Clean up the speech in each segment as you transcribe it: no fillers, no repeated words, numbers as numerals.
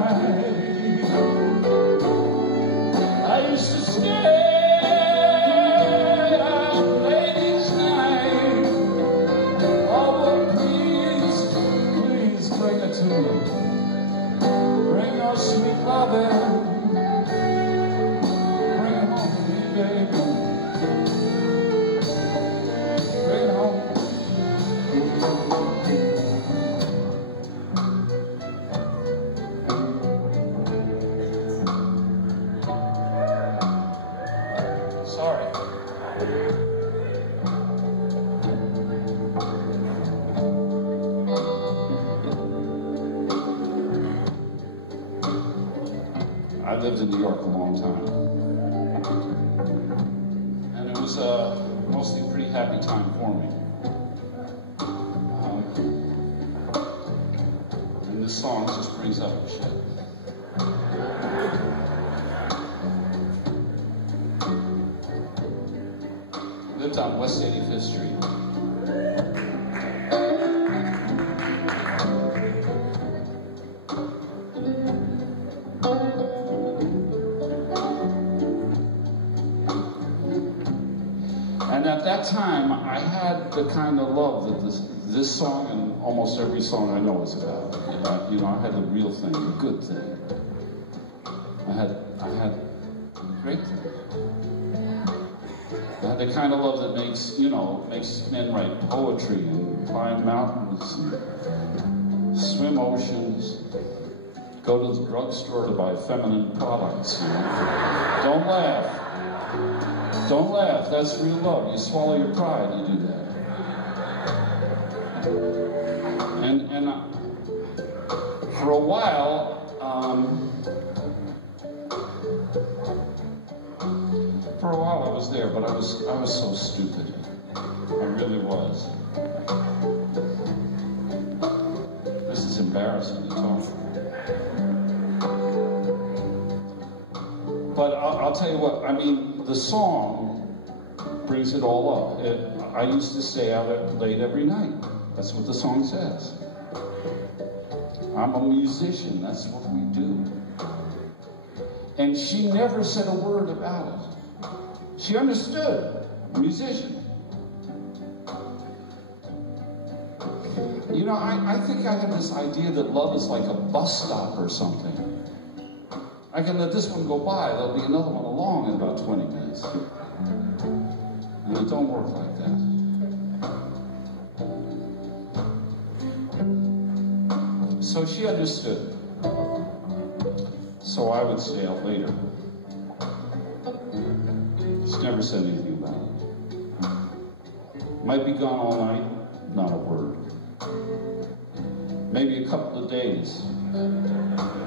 night. I used to stay out late each night. Oh, but please, please bring it to me. Bring your sweet loving. Bring it home to me, baby. Bring it home. Sorry. I lived in New York a long time, and it was mostly a pretty happy time for me. And this song just brings up shit. Lived on West 85th Street. And at that time, I had the kind of love that this song and almost every song I know is about. You know, I had the real thing, the good thing. I had the great thing. I had the kind of love that makes men write poetry and climb mountains and swim oceans, go to the drugstore to buy feminine products. You know? Don't laugh. Don't laugh. That's real love. You swallow your pride, you do that. And for a while, I was there, but I was so stupid. I really was. This is embarrassing to talk about. But I'll tell you what, I mean, the song brings it all up. I used to stay out late every night. That's what the song says. I'm a musician, that's what we do. And she never said a word about it. She understood, a musician. You know, I think I have this idea that love is like a bus stop or something. I can let this one go by, there'll be another one along in about 20 minutes. And it don't work like that. So she understood. So I would stay out later. She never said anything about it. Might be gone all night, not a word. Maybe a couple of days.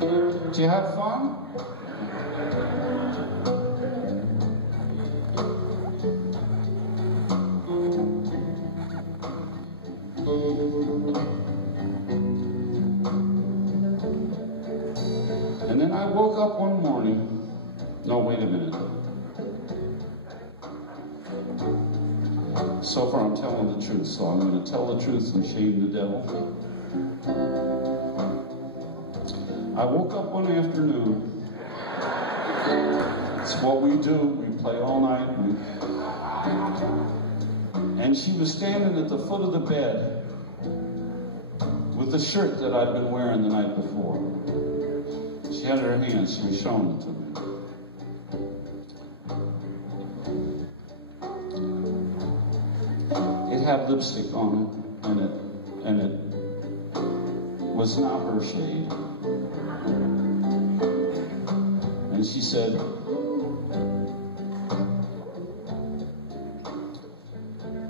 Did you have fun? And then I woke up one morning. No, wait a minute. So far I'm telling the truth, so I'm going to tell the truth and shame the devil. I woke up one afternoon. It's what we do. We play all night. And she was standing at the foot of the bed with the shirt that I'd been wearing the night before. She had it in her hand. She was showing it to me. It had lipstick on it, and it was not her shade. And she said,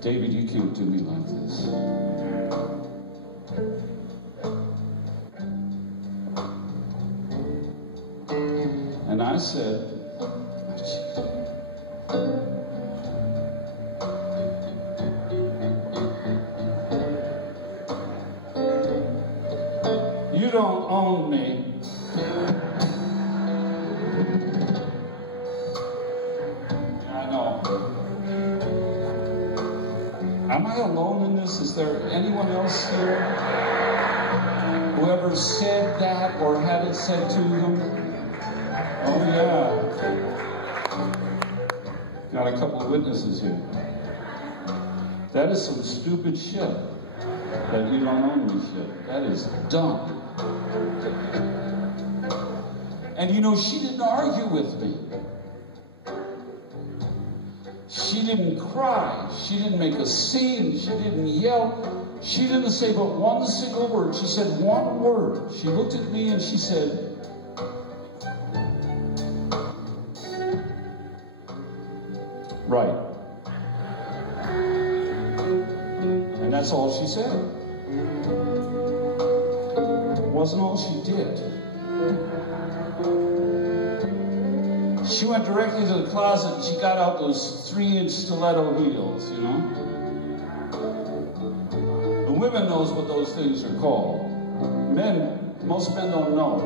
"David, you can't do me like this." And I said, "You don't own me." Am I alone in this? Is there anyone else here? Whoever said that or had it said to them. Oh, yeah. Got a couple of witnesses here. That is some stupid shit. That you don't own me shit. That is dumb. And you know, she didn't argue with me. She didn't cry. She didn't make a scene. She didn't yell. She didn't say but one single word. She said one word. She looked at me and she said, right. And that's all she said. It wasn't all she did. She went directly to the closet and she got out those 3-inch stiletto heels, you know? The women knows what those things are called. Most men don't know.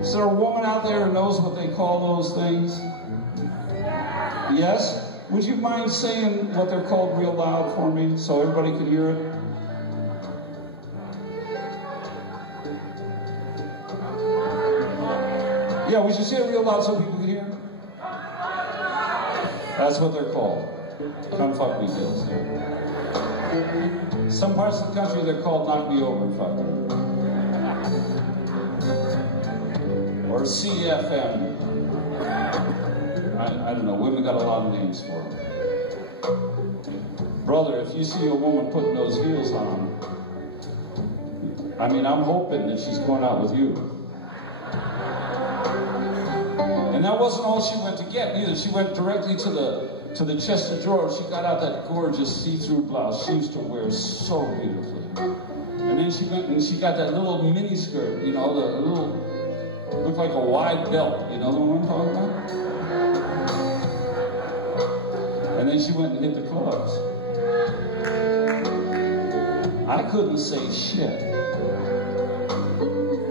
Is there a woman out there who knows what they call those things? Yes? Would you mind saying what they're called real loud for me so everybody can hear it? Yeah, would you say it real loud so people can hear? That's what they're called. Come fuck me, kids. Some parts of the country they're called knock me over and fuck me. Or CFM. I don't know, women got a lot of names for them. Brother, if you see a woman putting those heels on, I mean, I'm hoping that she's going out with you. And that wasn't all she went to get either. She went directly to the chest of drawers. She got out that gorgeous see-through blouse she used to wear so beautifully. And then she went and she got that little mini skirt, you know, the little, looked like a wide belt, you know the one I'm talking about? And then she went and hit the clubs. I couldn't say shit.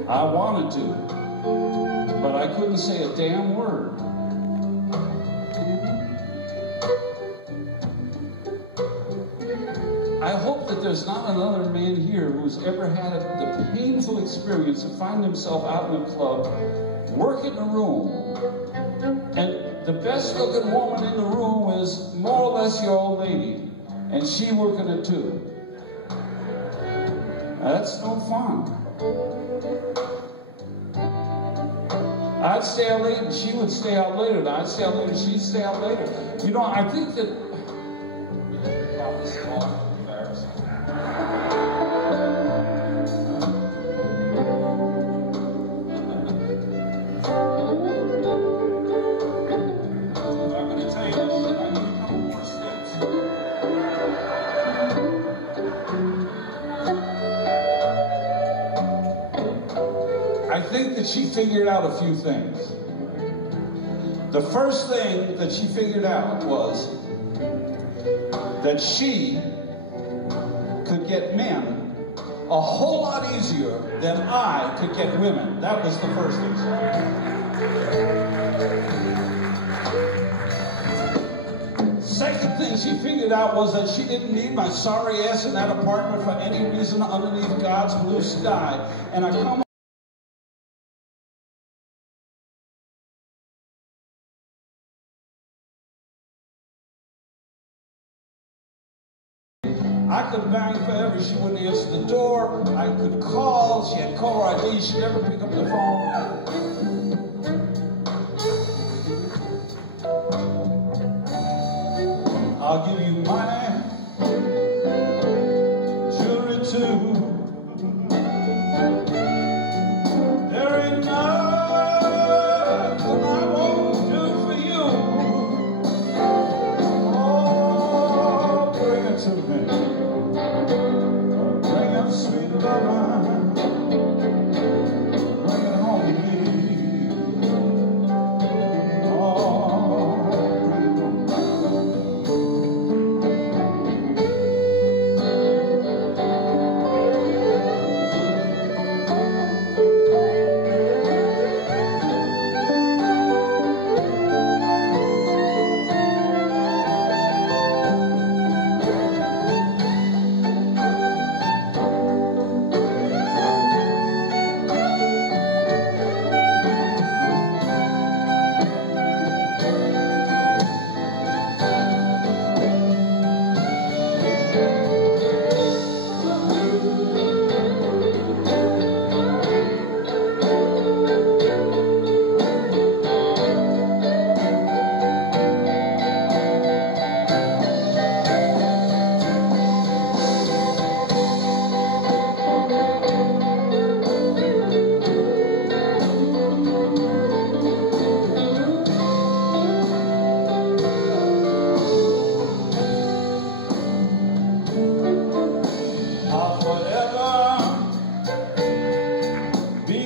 I wanted to. But I couldn't say a damn word. I hope that there's not another man here who's ever had the painful experience of finding himself out in a club, working a room, and the best looking woman in the room is more or less your old lady, and she working it too. That's no fun. I'd stay out late and she would stay out later. And I'd stay out later and she'd stay out later. You know, I think that... This is all embarrassing. But I'm going to tell you this, I'll give you a couple more steps. I think that she figured out a few things. The first thing that she figured out was that she could get men a whole lot easier than I could get women. That was the first thing. Second thing she figured out was that she didn't need my sorry ass in that apartment for any reason underneath God's blue sky. And I come I could bang forever. She wouldn't answer the door. I could call. She had caller ID. She'd never pick up the phone. I'll give you money, jewelry too. There ain't nothing I won't do for you. Oh, bring it to me. Sweet love, bring it home to me. Oh, bring it home.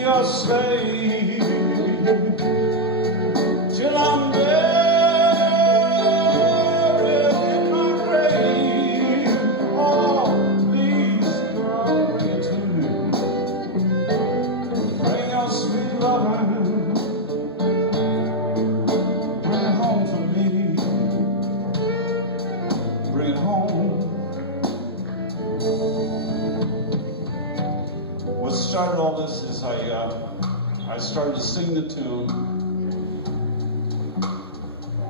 your slave till I'm buried in my grave. Oh, please, girl, bring it to me. Bring your sweet loving. Bring it home to me. Bring it home. What started all this is I started to sing the tune,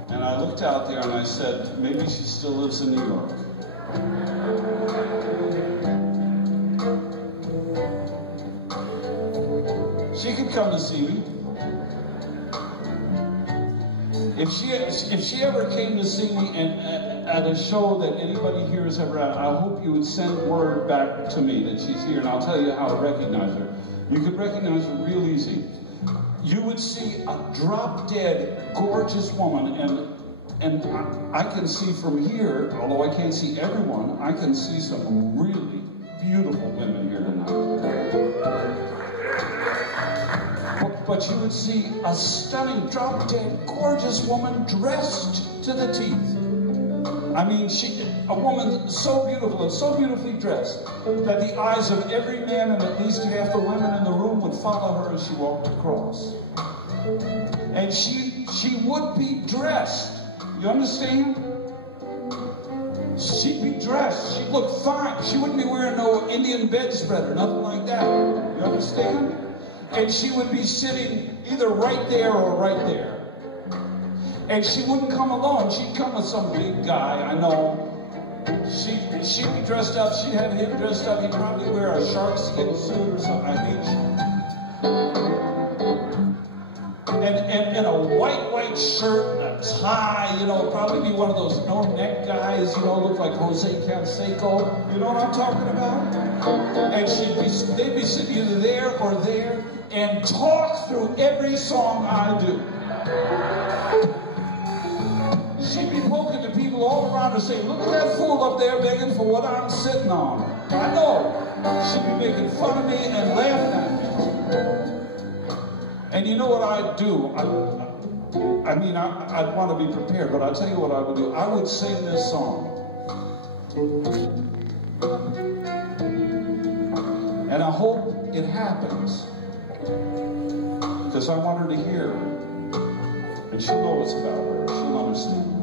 and I looked out there and I said, maybe she still lives in New York. She could come to see me. If she ever came to see me at a show that anybody here has ever had, I hope you would send word back to me that she's here, and I'll tell you how to recognize her. You could recognize her real easy. You would see a drop-dead, gorgeous woman, and I can see from here, although I can't see everyone, I can see some really beautiful women here tonight. But you would see a stunning, drop-dead, gorgeous woman dressed to the teeth. I mean, a woman so beautiful and so beautifully dressed that the eyes of every man and at least half the women in the room would follow her as she walked across. And she would be dressed. You understand? She'd be dressed. She'd look fine. She wouldn't be wearing no Indian bedspread or nothing like that. You understand? And she would be sitting either right there or right there. And she wouldn't come alone. She'd come with some big guy, I know. She'd be dressed up. She'd have him dressed up. He'd probably wear a sharkskin suit or something. I hate you. And a white shirt and a tie, you know, probably be one of those no-neck guys, you know, look like Jose Canseco. You know what I'm talking about? And they'd be sitting either there or there and talk through every song I do. She'd be poking to people all around her saying, look at that fool up there begging for what I'm sitting on. I know. She'd be making fun of me and laughing at me. And you know what I'd do? I'd want to be prepared, but I'll tell you what I would do. I would sing this song. And I hope it happens. Because I want her to hear her. And she'll know it's about her. She'll understand.